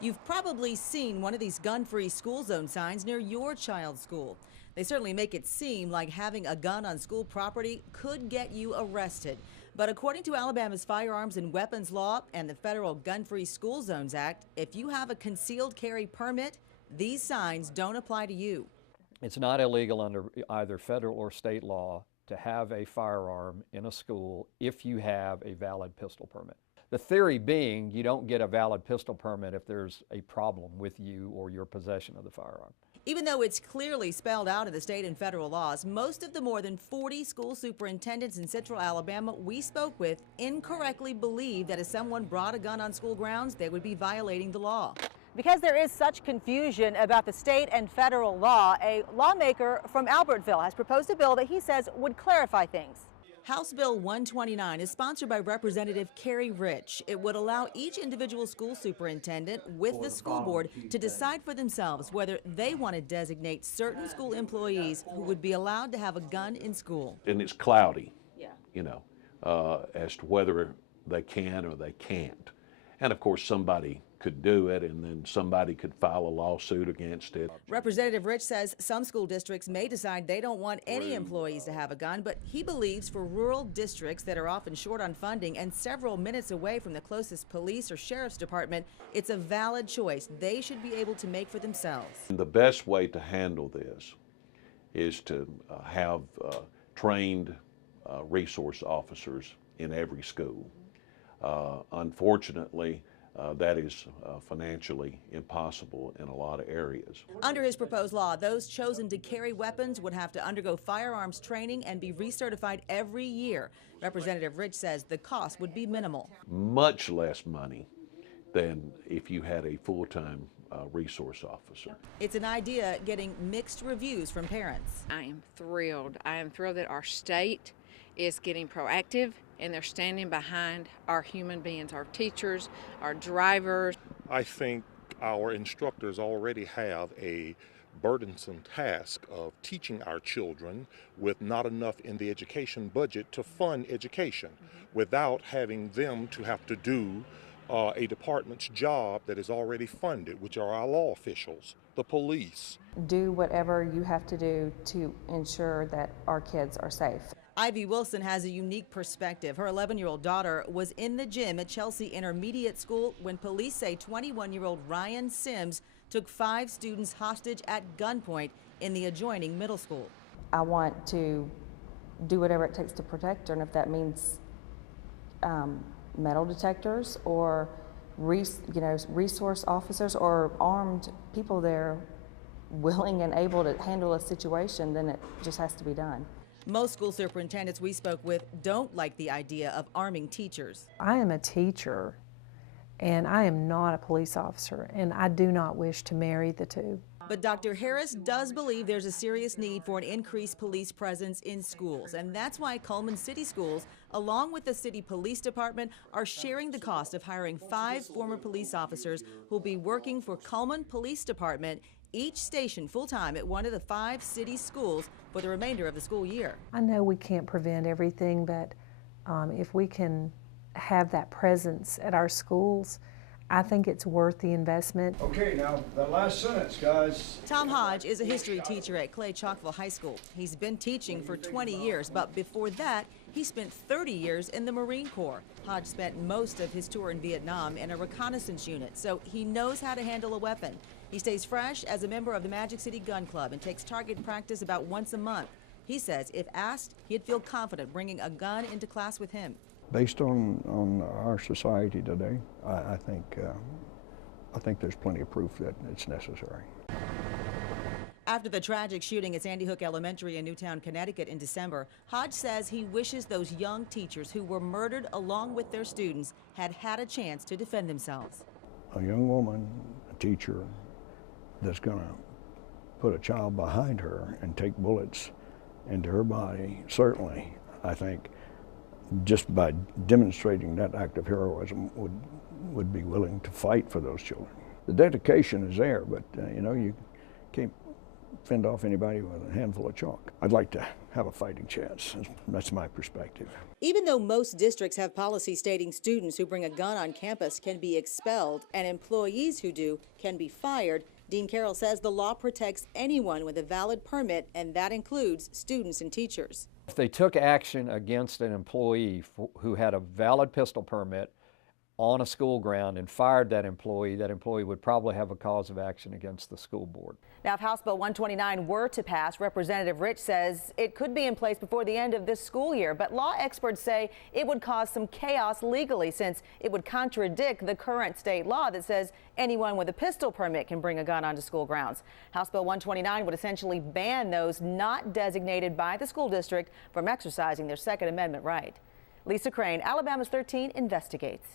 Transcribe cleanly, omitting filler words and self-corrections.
You've probably seen one of these gun-free school zone signs near your child's school. They certainly make it seem like having a gun on school property could get you arrested. But according to Alabama's firearms and weapons law and the federal Gun-Free School Zones Act, if you have a concealed carry permit, these signs don't apply to you. It's not illegal under either federal or state law to have a firearm in a school if you have a valid pistol permit. The theory being you don't get a valid pistol permit if there's a problem with you or your possession of the firearm. Even though it's clearly spelled out in the state and federal laws, most of the more than 40 school superintendents in central Alabama we spoke with incorrectly believe that if someone brought a gun on school grounds, they would be violating the law. Because there is such confusion about the state and federal law, a lawmaker from Albertville has proposed a bill that he says would clarify things. House Bill 129 is sponsored by Representative Carrie Rich. It would allow each individual school superintendent with the school board to decide for themselves whether they want to designate certain school employees who would be allowed to have a gun in school. And it's cloudy, as to whether they can or they can't. And of course, somebody could do it, and then somebody could file a lawsuit against it. Representative Rich says some school districts may decide they don't want any employees to have a gun, but he believes for rural districts that are often short on funding and several minutes away from the closest police or sheriff's department, it's a valid choice they should be able to make for themselves. And the best way to handle this is to have trained resource officers in every school. Unfortunately, that is financially impossible in a lot of areas. Under his proposed law, those chosen to carry weapons would have to undergo firearms training and be recertified every year. Representative Rich says the cost would be minimal. Much less money than if you had a full-time resource officer. It's an idea getting mixed reviews from parents. I am thrilled. I am thrilled that our state is getting proactive and they're standing behind our human beings, our teachers, our drivers. I think our instructors already have a burdensome task of teaching our children with not enough in the education budget to fund education, without having them to have to do a department's job that is already funded, which are our law officials, the police. Do whatever you have to do to ensure that our kids are safe. Ivy Wilson has a unique perspective. Her 11-year-old daughter was in the gym at Chelsea Intermediate School when police say 21-year-old Ryan Sims took 5 students hostage at gunpoint in the adjoining middle school. I want to do whatever it takes to protect her, and if that means metal detectors or resource officers or armed people there willing and able to handle a situation, then it just has to be done. Most school superintendents we spoke with don't like the idea of arming teachers. I am a teacher and I am not a police officer, and I do not wish to marry the two. But Dr. Harris does believe there's a serious need for an increased police presence in schools, and that's why Cullman City Schools, along with the city police department, are sharing the cost of hiring 5 former police officers who'll be working for Cullman Police Department, each stationed full-time at one of the 5 city schools for the remainder of the school year. I know we can't prevent everything, but if we can have that presence at our schools, I think it's worth the investment. Okay, now the last sentence, guys. Tom Hodge is a history teacher at Clay Chalkville High School. He's been teaching for 20 years, but before that, he spent 30 years in the Marine Corps. Hodge spent most of his tour in Vietnam in a reconnaissance unit, so he knows how to handle a weapon. He stays fresh as a member of the Magic City Gun Club and takes target practice about once a month. He says if asked, he'd feel confident bringing a gun into class with him. Based on our society today, I think there's plenty of proof that it's necessary. After the tragic shooting at Sandy Hook Elementary in Newtown, Connecticut in December, Hodge says he wishes those young teachers who were murdered along with their students had had a chance to defend themselves. A young woman, a teacher, that's going to put a child behind her and take bullets into her body, certainly, I think, just by demonstrating that act of heroism would be willing to fight for those children. The dedication is there, but you fend off anybody with a handful of chalk. I'd like to have a fighting chance. That's my perspective. Even though most districts have policies stating students who bring a gun on campus can be expelled and employees who do can be fired, Dean Carroll says the law protects anyone with a valid permit, and that includes students and teachers. If they took action against an employee who had a valid pistol permit on a school ground and fired that employee would probably have a cause of action against the school board. Now, if House Bill 129 were to pass, Representative Rich says it could be in place before the end of this school year, but law experts say it would cause some chaos legally since it would contradict the current state law that says anyone with a pistol permit can bring a gun onto school grounds. House Bill 129 would essentially ban those not designated by the school district from exercising their Second Amendment right. Lisa Crane, Alabama's 13 investigates.